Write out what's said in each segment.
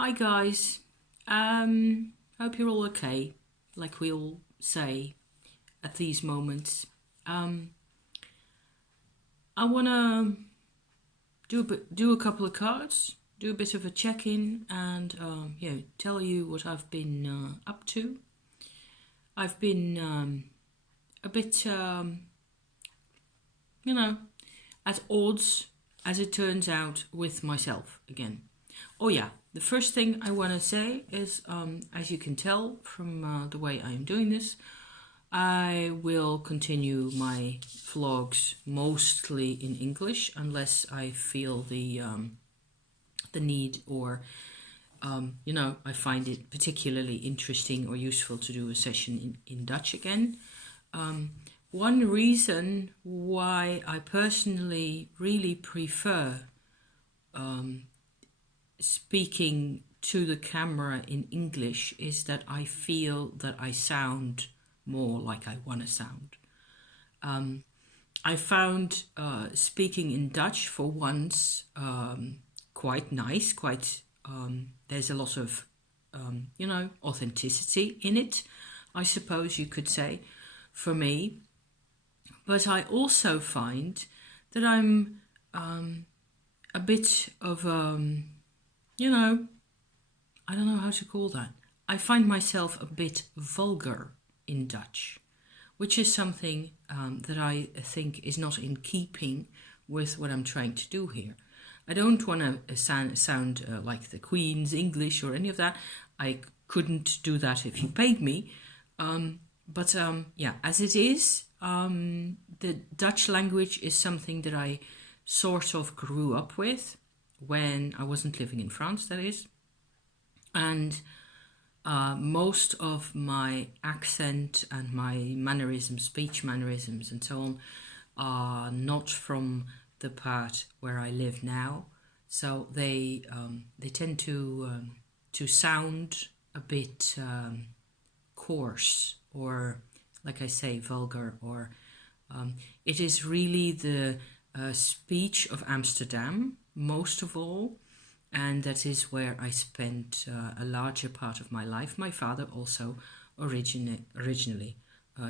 Hi guys, hope you're all okay, like we all say at these moments. Um, I wanna do a couple of cards, do a bit of a check-in, and tell you what I've been up to. I've been a bit, at odds, as it turns out, with myself again. Oh yeah, the first thing I want to say is, as you can tell from the way I am doing this, I will continue my vlogs mostly in English unless I feel the need or I find it particularly interesting or useful to do a session in Dutch again. One reason why I personally really prefer speaking to the camera in English is that I feel that I sound more like I want to sound. I found speaking in Dutch for once quite nice, there's a lot of, authenticity in it, I suppose you could say, for me. But I also find that I'm a bit of, I don't know how to call that. I find myself a bit vulgar in Dutch, which is something that I think is not in keeping with what I'm trying to do here. I don't want to sound like the Queen's English or any of that. I couldn't do that if you paid me. But as it is, the Dutch language is something that I sort of grew up with when I wasn't living in France, that is. And most of my accent and my mannerisms, speech mannerisms and so on, are not from the part where I live now. So they tend to sound a bit coarse, or like I say, vulgar, or it is really the speech of Amsterdam most of all, and that is where I spent a larger part of my life. My father also originally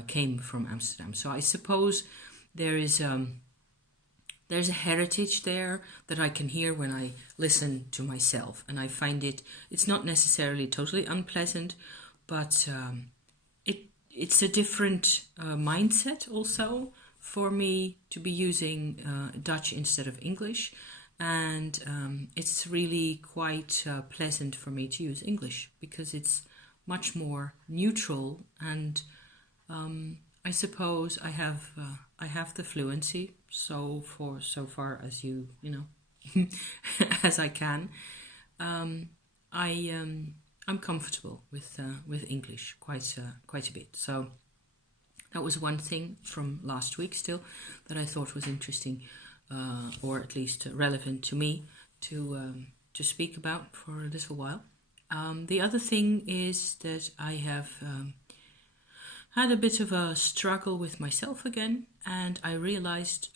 came from Amsterdam, so I suppose there's a heritage there that I can hear when I listen to myself, and I find it's not necessarily totally unpleasant, but it's a different mindset also for me to be using Dutch instead of English, and it's really quite pleasant for me to use English because it's much more neutral, and I suppose I have the fluency so far as as I can. I'm comfortable with English quite a bit. So that was one thing from last week still that I thought was interesting, or at least relevant to me to speak about for a little while. The other thing is that I have had a bit of a struggle with myself again, and I realized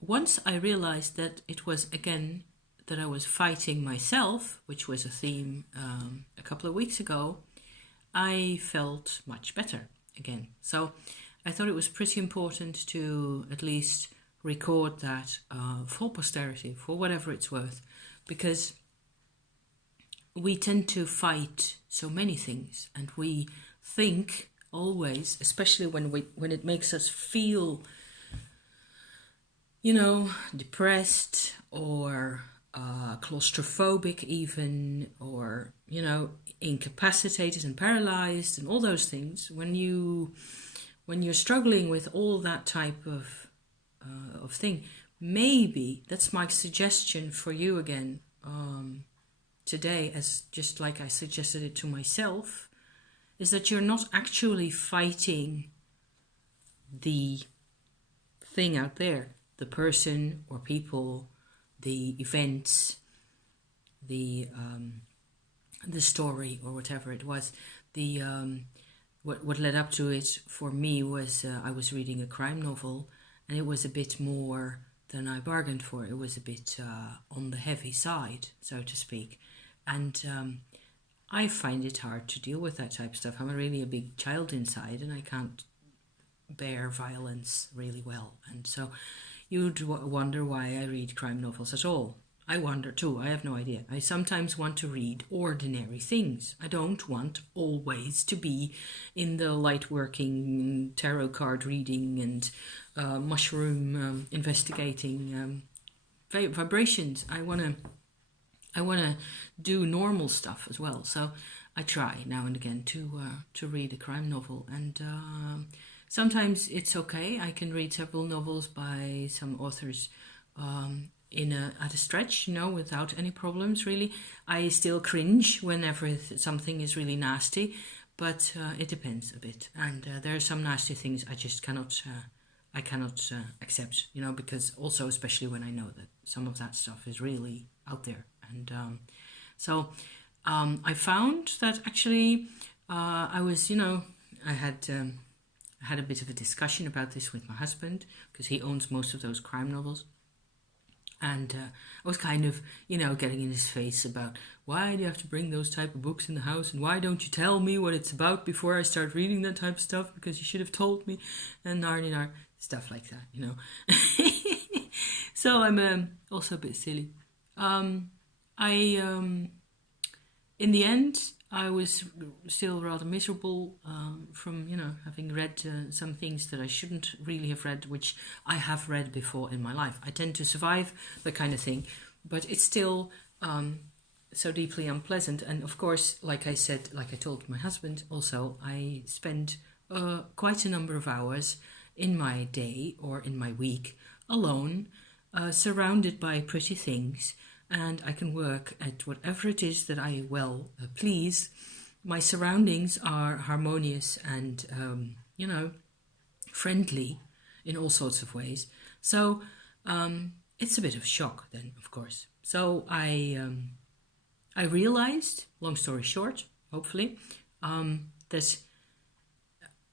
once I realized that it was again that I was fighting myself, which was a theme a couple of weeks ago, I felt much better again. So I thought it was pretty important to at least record that for posterity, for whatever it's worth, because we tend to fight so many things, and we think always, especially when it makes us feel, depressed or claustrophobic even, or incapacitated and paralyzed and all those things. When you're struggling with all that type of thing, maybe that's my suggestion for you again today, as just like I suggested it to myself, is that you're not actually fighting the thing out there, the person or people, the events, the story or whatever it was. The what led up to it for me was I was reading a crime novel, and it was a bit more than I bargained for. It was a bit on the heavy side, so to speak. And I find it hard to deal with that type of stuff. I'm really a big child inside, and I can't bear violence really well. And so you'd wonder why I read crime novels at all. I wonder too. I have no idea. I sometimes want to read ordinary things. I don't want always to be in the light working, tarot card reading, and mushroom investigating vibrations. I want to do normal stuff as well. So I try now and again to read a crime novel, and sometimes it's okay. I can read several novels by some authors at a stretch, without any problems really. I still cringe whenever something is really nasty, but it depends a bit. And there are some nasty things I just cannot accept, because also, especially when I know that some of that stuff is really out there. And so I found that actually I was, I had a bit of a discussion about this with my husband, because he owns most of those crime novels. And I was kind of, getting in his face about, why do you have to bring those type of books in the house? And why don't you tell me what it's about before I start reading that type of stuff? Because you should have told me, and stuff like that, So I'm also a bit silly. In the end, I was still rather miserable from, having read some things that I shouldn't really have read, which I have read before in my life. I tend to survive that kind of thing, but it's still so deeply unpleasant. And of course, like I said, like I told my husband also, I spend quite a number of hours in my day or in my week alone, surrounded by pretty things. And I can work at whatever it is that I please. My surroundings are harmonious and, friendly in all sorts of ways. So it's a bit of a shock then, of course. So I realized, long story short, hopefully, that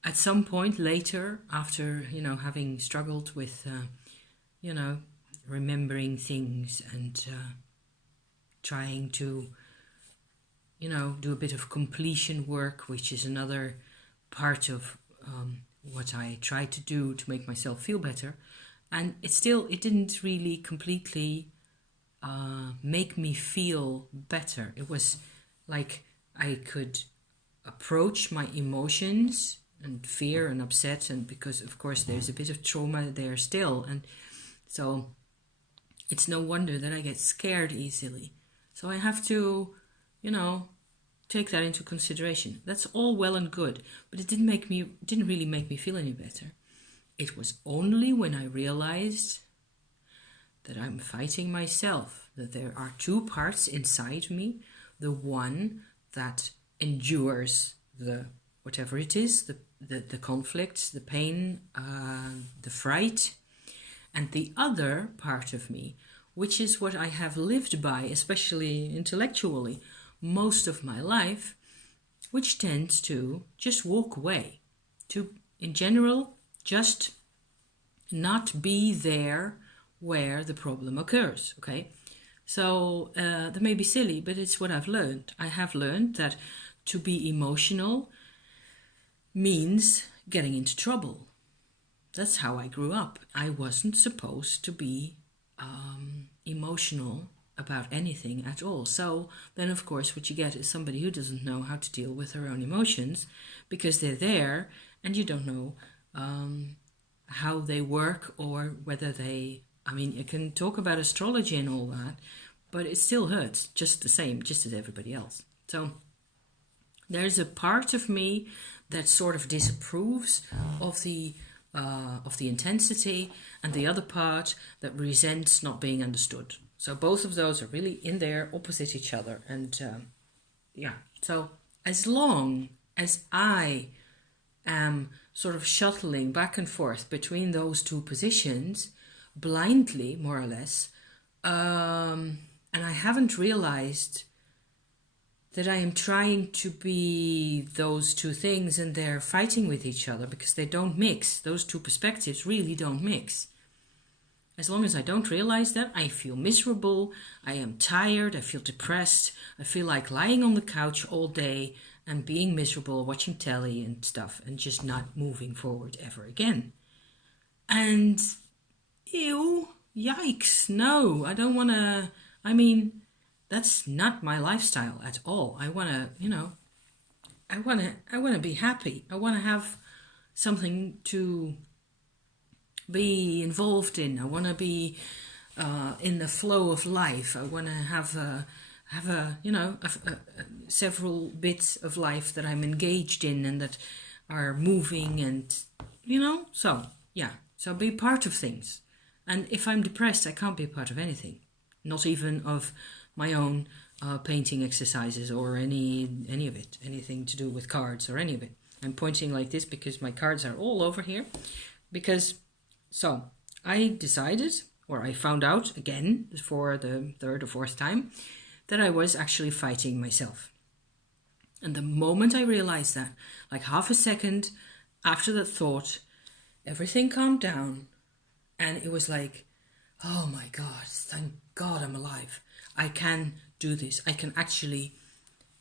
at some point later, after, having struggled with, remembering things and trying to, do a bit of completion work, which is another part of what I try to do to make myself feel better. And it didn't really completely make me feel better. It was like I could approach my emotions and fear and upset, and because of course there's a bit of trauma there still, and so it's no wonder that I get scared easily. So I have to, take that into consideration. That's all well and good, but it didn't really make me feel any better. It was only when I realized that I'm fighting myself, that there are two parts inside me, the one that endures the whatever it is, the conflict, the pain, the fright, and the other part of me, which is what I have lived by, especially intellectually, most of my life, which tends to just walk away, to, in general, just not be there where the problem occurs, okay? So that may be silly, but it's what I've learned. I have learned that to be emotional means getting into trouble. That's how I grew up. I wasn't supposed to be emotional about anything at all. So then, of course, what you get is somebody who doesn't know how to deal with their own emotions, because they're there and you don't know how they work, or whether they... you can talk about astrology and all that, but it still hurts just the same, just as everybody else. So there's a part of me that sort of disapproves of the intensity, and the other part that resents not being understood. So both of those are really in there, opposite each other. And so as long as I am sort of shuttling back and forth between those two positions, blindly, more or less, and I haven't realized that I am trying to be those two things and they're fighting with each other, because they don't mix. Those two perspectives really don't mix. As long as I don't realize that, I feel miserable, I am tired, I feel depressed, I feel like lying on the couch all day and being miserable, watching telly and stuff, and just not moving forward ever again. And ew, yikes, no, I don't want to, that's not my lifestyle at all. I want to, I want to be happy. I want to have something to be involved in. I want to be in the flow of life. I want to have several bits of life that I'm engaged in and that are moving, and so be part of things. And if I'm depressed, I can't be a part of anything, not even of my own painting exercises or any of it, anything to do with cards or any of it. I'm pointing like this because my cards are all over here. So I decided, or I found out again for the third or fourth time, that I was actually fighting myself. And the moment I realized that, like half a second after that thought, everything calmed down, and it was like, oh my God, thank God I'm alive. I can do this. I can actually,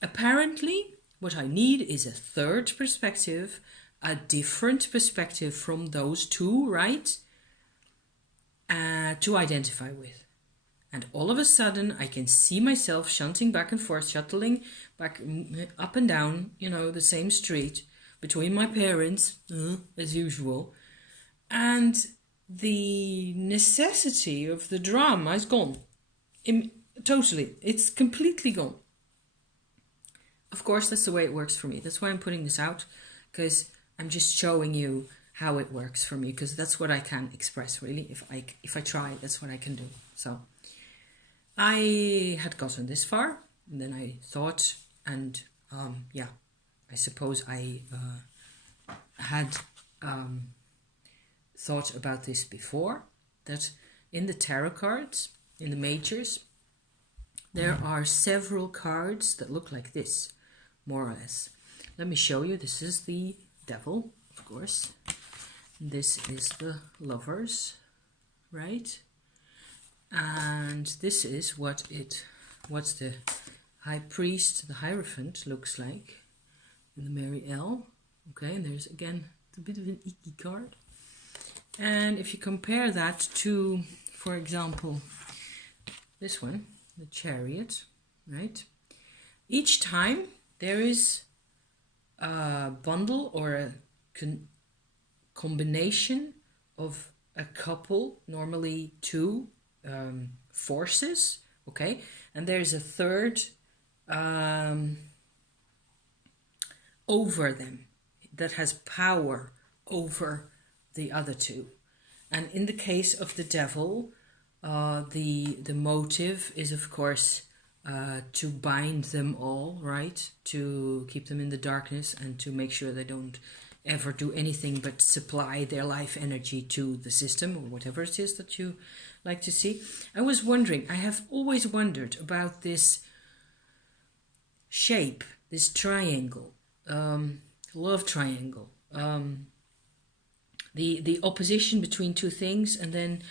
apparently, what I need is a third perspective, a different perspective from those two, right? To identify with. And all of a sudden, I can see myself shunting back and forth, shuttling back up and down, the same street between my parents, as usual. And the necessity of the drama is gone. Totally. It's completely gone. Of course, that's the way it works for me. That's why I'm putting this out, because I'm just showing you how it works for me, because that's what I can express, really. If I try, that's what I can do. So I had gotten this far, and then I thought, and I suppose I had thought about this before, that in the tarot cards, in the majors, there are several cards that look like this, more or less. Let me show you. This is the Devil, of course. This is the Lovers, right? And this is what the High Priest, the Hierophant, looks like in the Mary L. Okay, and there's again a bit of an icky card. And if you compare that to, for example, this one, the Chariot, right? Each time there is a bundle or a combination of a couple, normally two forces, okay? And there's a third over them that has power over the other two. And in the case of the Devil, the motive is, of course, to bind them all, right? To keep them in the darkness and to make sure they don't ever do anything but supply their life energy to the system, or whatever it is that you like to see. I was wondering, I have always wondered about this shape, this triangle, love triangle, the opposition between two things. And then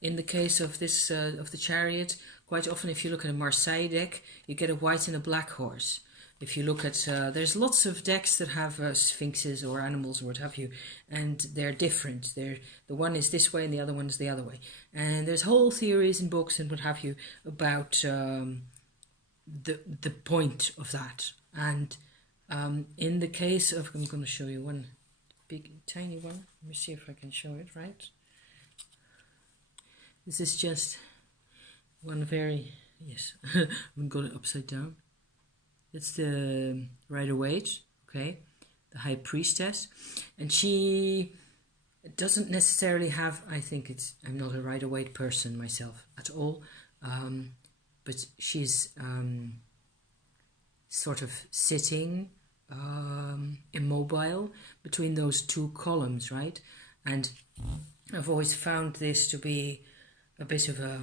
in the case of this of the Chariot, quite often if you look at a Marseille deck, you get a white and a black horse. If you look at, there's lots of decks that have sphinxes or animals or what have you, and they're different. The one is this way and the other one is the other way. And there's whole theories and books and what have you about the point of that. And in the case of, I'm going to show you one big, tiny one. Let me see if I can show it right. This is just one very, yes, I've got it upside down. It's the Rider-Waite, okay, the High Priestess. And she doesn't necessarily have, I'm not a Rider-Waite person myself at all, but she's sort of sitting immobile between those two columns, right? And I've always found this to be a bit of a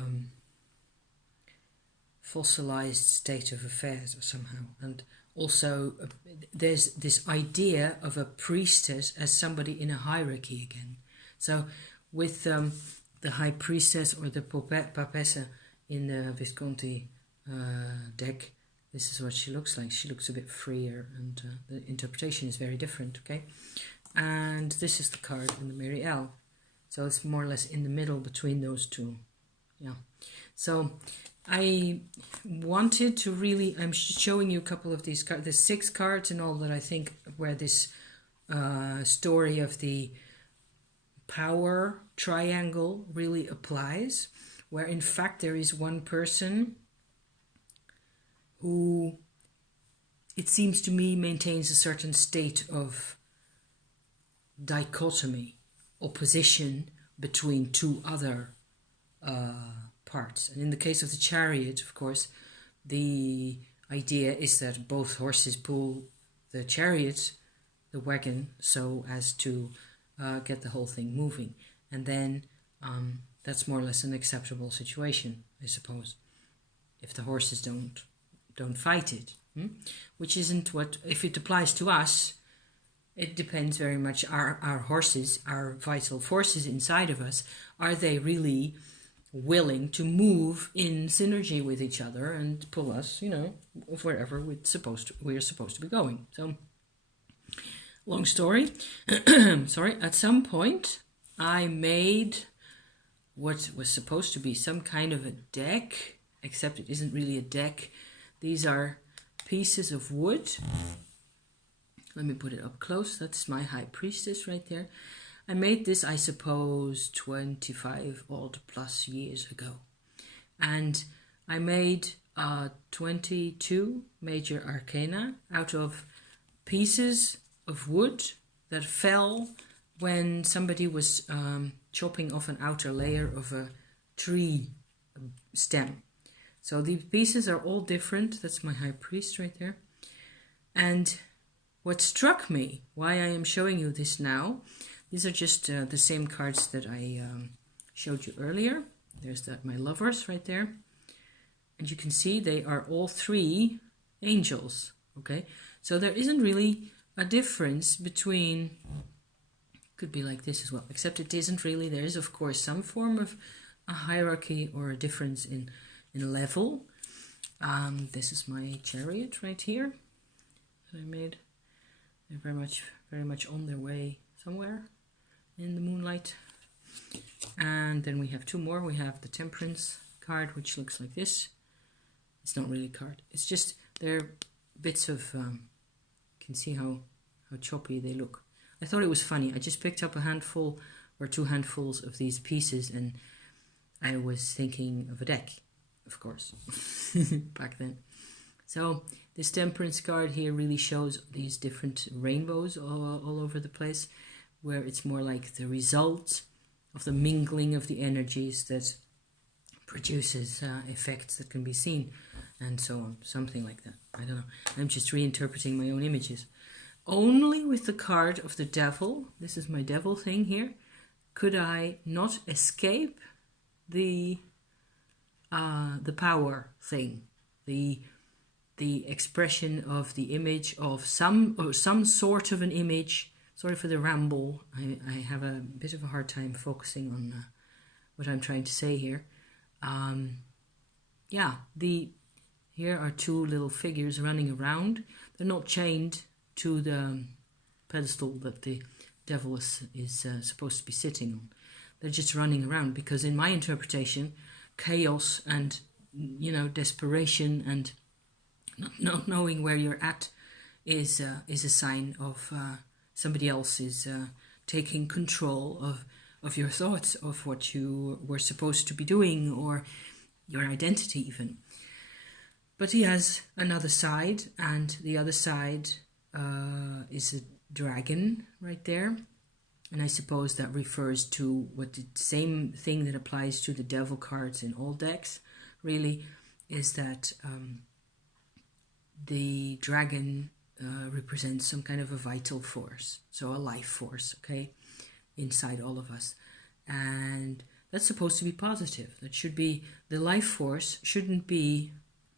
fossilized state of affairs somehow. And also there's this idea of a priestess as somebody in a hierarchy again. So with the the High Priestess or the Papessa in the Visconti deck. This is what she looks like. She looks a bit freer, and the interpretation is very different, okay? And this is the card in the Mary L. So it's more or less in the middle between those two. Yeah. So I wanted to really, I'm showing you a couple of these cards. There's 6 cards in all that I think where this story of the power triangle really applies, where in fact there is one person who, it seems to me, maintains a certain state of dichotomy, opposition between two other parts. And in the case of the Chariot, of course, the idea is that both horses pull the chariot, the wagon, so as to get the whole thing moving. And then that's more or less an acceptable situation, I suppose, if the horses don't fight it. Which isn't what, if it applies to us, it depends very much. Our horses, our vital forces inside of us, are they really willing to move in synergy with each other and pull us, wherever we're supposed to be going? So, long story. Sorry. At some point, I made what was supposed to be some kind of a deck, except it isn't really a deck. These are pieces of wood. Let me put it up close. That's my High Priestess right there. I made this, I suppose, 25 odd plus years ago. And I made 22 major arcana out of pieces of wood that fell when somebody was chopping off an outer layer of a tree stem. So these pieces are all different. That's my High Priest right there. And what struck me, why I am showing you this now, these are just the same cards that I showed you earlier. There's my Lovers right there. And you can see they are all 3 angels, okay? So there isn't really a difference between, could be like this as well, except it isn't really. There is, of course, some form of a hierarchy or a difference in level. This is my Chariot right here that I made. They're very much on their way somewhere in the moonlight. And then we have 2 more. We have the Temperance card, which looks like this. It's not really a card. It's just, they're bits of, you can see how choppy they look. I thought it was funny. I just picked up a handful or 2 handfuls of these pieces, and I was thinking of a deck, of course, back then. So this Temperance card here really shows these different rainbows all over the place, where it's more like the result of the mingling of the energies that produces effects that can be seen, and so on, something like that. I don't know. I'm just reinterpreting my own images. Only with the card of the Devil, this is my Devil thing here, could I not escape the power thing, the expression of the image of some sort of an image. Sorry for the ramble. I have a bit of a hard time focusing on what I'm trying to say here. Here are 2 little figures running around. They're not chained to the pedestal that the Devil is supposed to be sitting on. They're just running around because, in my interpretation, chaos and desperation and not knowing where you're at is a sign of somebody else is taking control of your thoughts, of what you were supposed to be doing, or your identity even. But he has another side, and the other side is a dragon right there. And I suppose that refers to what the same thing that applies to the Devil cards in all decks, really, is that the dragon represents some kind of a vital force, so a life force, okay, inside all of us. And that's supposed to be positive. That should be, the life force shouldn't be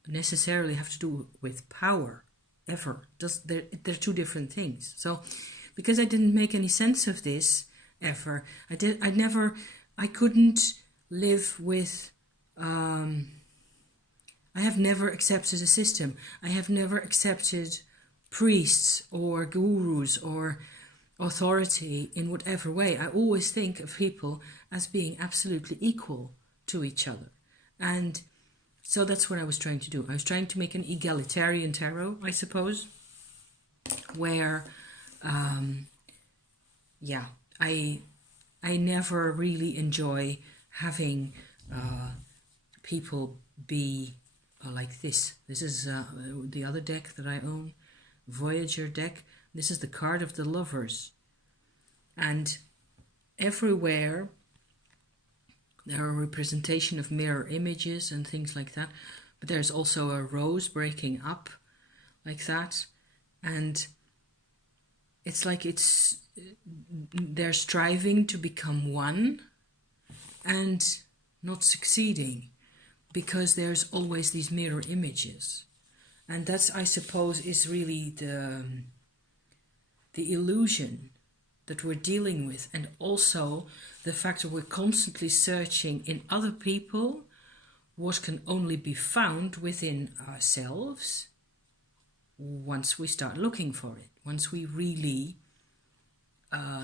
necessarily have to do with power, ever. They're 2 different things. So, because I didn't make any sense of this ever, I couldn't live with, I have never accepted a system. I have never accepted priests or gurus or authority in whatever way. I always think of people as being absolutely equal to each other. And so that's what I was trying to do. I was trying to make an egalitarian tarot, I suppose, where, I never really enjoy having people be like this. This is the other deck that I own, Voyager deck. This is the card of the Lovers. And everywhere there are a representation of mirror images and things like that. But there's also a rose breaking up like that. And it's like they're striving to become one and not succeeding because there's always these mirror images. And that's, I suppose, is really the illusion that we're dealing with, and also the fact that we're constantly searching in other people what can only be found within ourselves once we start looking for it, once we really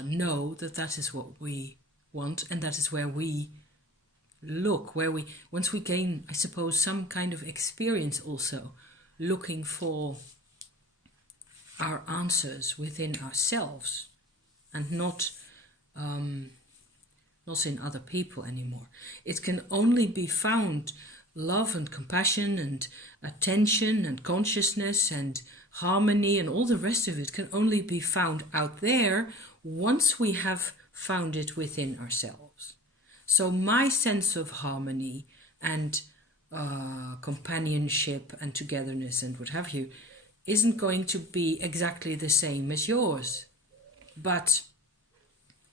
know that that is what we want, and that is where we look, once we gain, I suppose, some kind of experience also, looking for our answers within ourselves and not in other people anymore. It can only be found, love and compassion and attention and consciousness and harmony and all the rest of it can only be found out there once we have found it within ourselves. So my sense of harmony and companionship and togetherness and what have you isn't going to be exactly the same as yours. But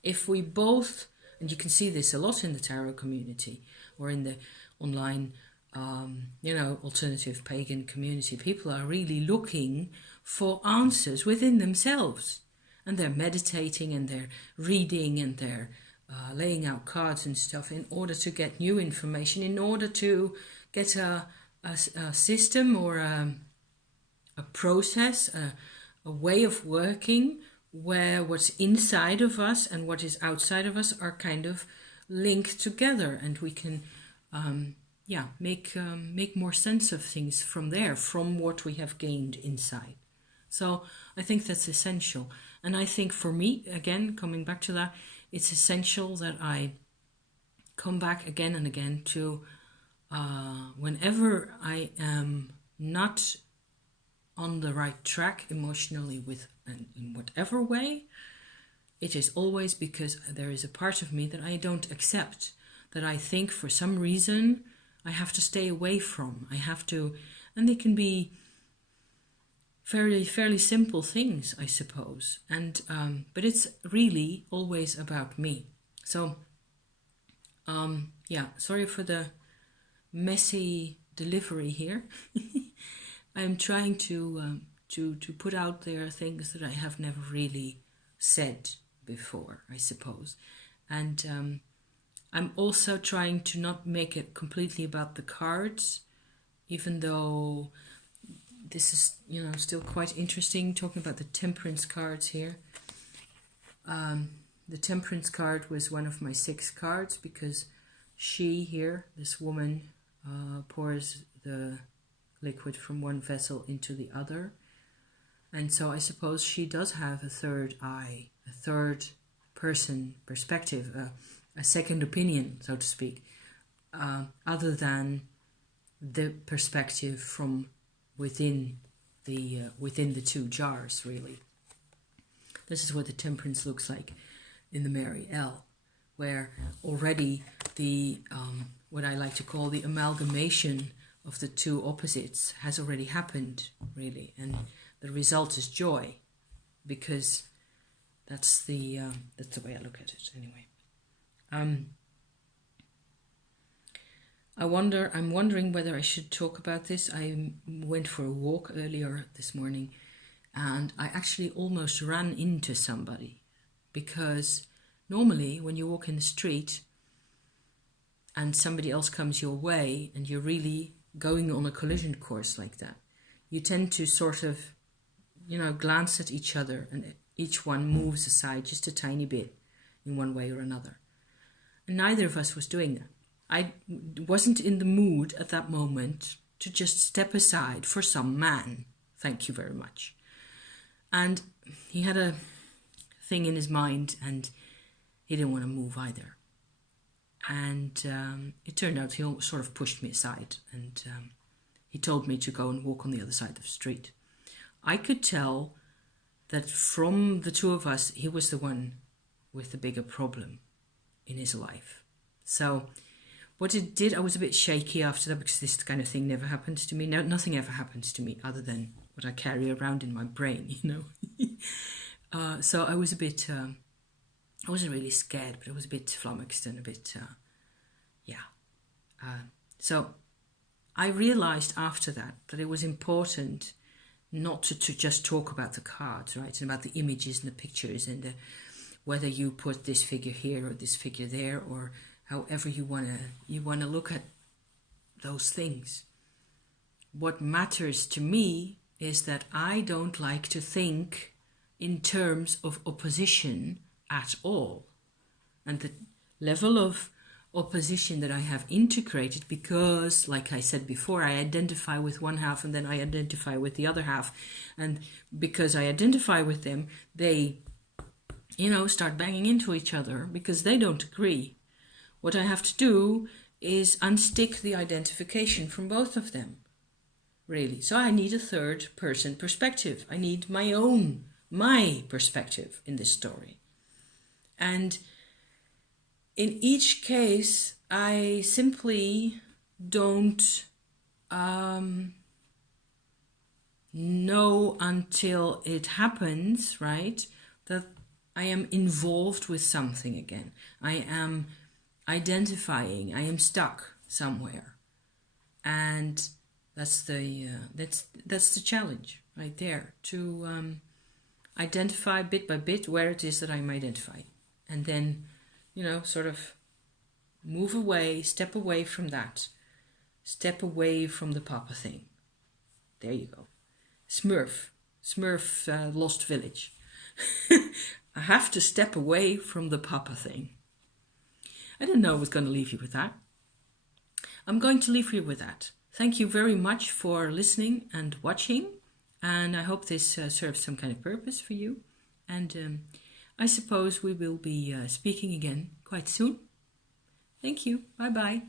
if we both, and you can see this a lot in the tarot community or in the online alternative pagan community, people are really looking for answers within themselves, and they're meditating and they're reading and they're laying out cards and stuff in order to get new information, in order to get a system or a process, a way of working where what's inside of us and what is outside of us are kind of linked together, and we can make more sense of things from there, from what we have gained inside. So I think that's essential. And I think for me, again, coming back to that, it's essential that I come back again and again to whenever I am not on the right track emotionally in whatever way, it is always because there is a part of me that I don't accept, that I think for some reason I have to stay away from. I have to, and they can be fairly simple things, I suppose. And but it's really always about me. So sorry for the messy delivery here. I'm trying to put out there things that I have never really said before, I suppose. And I'm also trying to not make it completely about the cards, even though this is, still quite interesting, talking about the Temperance cards here. The Temperance card was one of my 6 cards because she here, this woman, pours the liquid from one vessel into the other. And so I suppose she does have a third eye, a third person perspective, a second opinion, so to speak, other than the perspective from within the 2 jars, really. This is what the Temperance looks like in the Mary L, where already the what I like to call the amalgamation of the 2 opposites has already happened, really, and the result is joy, because that's the way I look at it anyway. I'm wondering whether I should talk about this. I went for a walk earlier this morning and I actually almost ran into somebody, because normally when you walk in the street and somebody else comes your way and you're really going on a collision course like that, you tend to sort of, glance at each other, and each one moves aside just a tiny bit in one way or another. And neither of us was doing that. I wasn't in the mood at that moment to just step aside for some man. Thank you very much. And he had a thing in his mind, and he didn't want to move either. And it turned out he sort of pushed me aside, and he told me to go and walk on the other side of the street. I could tell that from the two of us, he was the one with the bigger problem in his life. So what it did, I was a bit shaky after that, because this kind of thing never happened to me. No, nothing ever happens to me other than what I carry around in my brain, So I was a bit, I wasn't really scared, but I was a bit flummoxed and a bit, So I realized after that it was important not to just talk about the cards, right? And about the images and the pictures and whether you put this figure here or this figure there, or however you wanna look at those things. What matters to me is that I don't like to think in terms of opposition at all. And the level of opposition that I have integrated, because, like I said before, I identify with one half and then I identify with the other half. And because I identify with them, they, start banging into each other because they don't agree. What I have to do is unstick the identification from both of them, really. So I need a third person perspective. I need my perspective in this story. And in each case, I simply don't know until it happens, right, that I am involved with something again. I am identifying. I am stuck somewhere, and that's the challenge right there, to identify bit by bit where it is that I'm identifying, and then sort of move away, step away from that, step away from the Papa thing. There you go. Smurf, Lost Village. I have to step away from the Papa thing. I didn't know I was going to leave you with that. I'm going to leave you with that. Thank you very much for listening and watching, and I hope this serves some kind of purpose for you. And I suppose we will be speaking again quite soon. Thank you. Bye-bye.